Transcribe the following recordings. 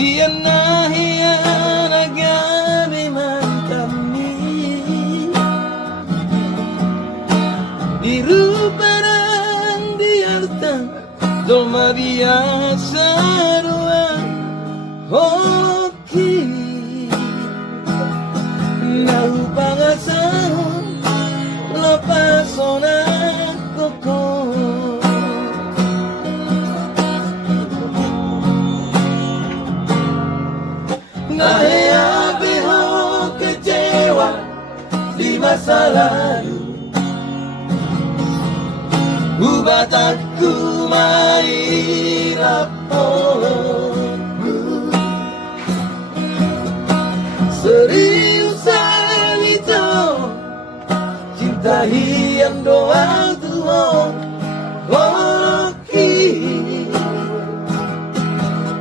Siya nagami man kami Diruparan diartan Dolmabiasa ruang hoki Naupangasahon Lapason ako ko Nahihabi ho kecewa di masa lalu Ubat aku mahirap olehmu Seriusan itu Cinta yang doa Tuhan Woloki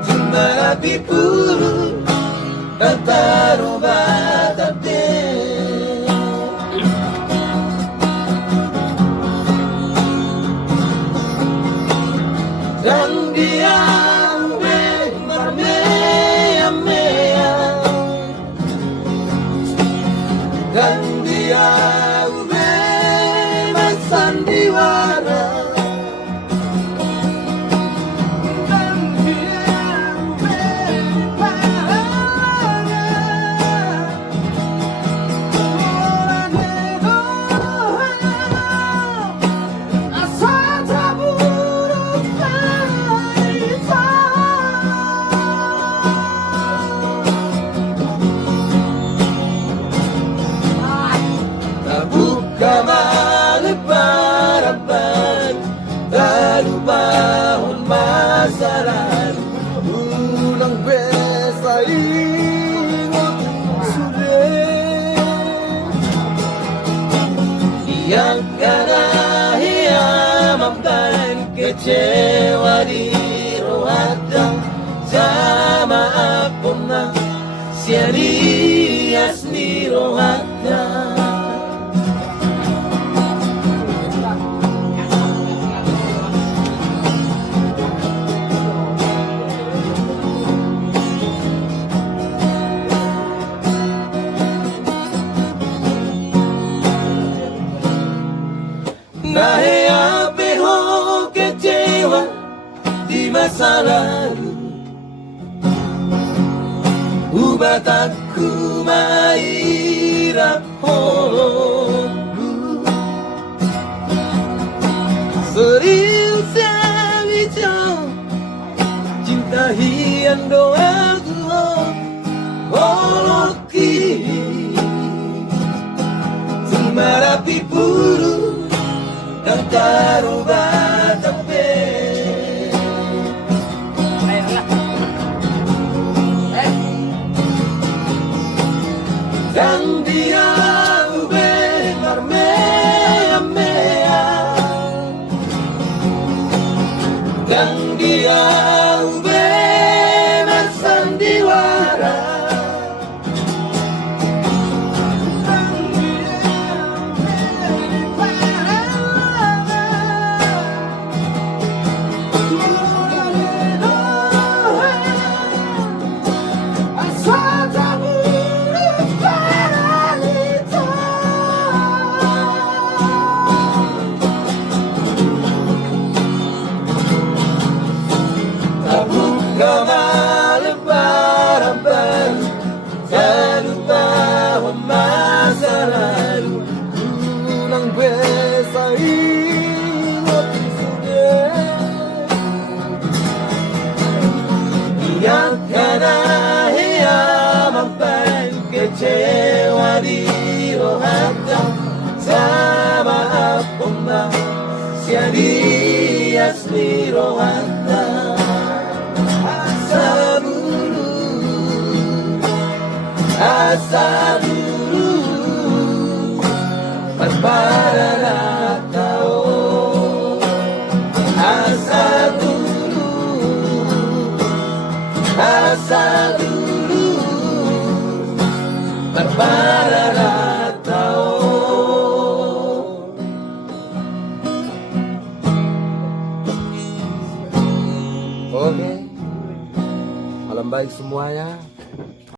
Cinta rapi puluh Taruh batate Dan dia marmea-mea Dan dia sandiwara Tahun masa lalu Ulang besa ingat sudah Yang kena hiamamkan kecewa di rohata Sama apa na siarias di rohata Nahihabi ho kecewa di masa lalu Ubat aku mahirap olehmu Serius yang hijau Cinta yang doa Tuhan Woloki Semarapi puru Dan taruh batape Dan dia ube marmea-mea Dan dia ube marsandiwara Masa lalu Ulang besa ingat sudah Yang kena hiamampan kecewa di rohata Sama apa na siarias di rohata Asa dulu Parparatao Asa dulu Parparatao Oke, malam baik semuanya.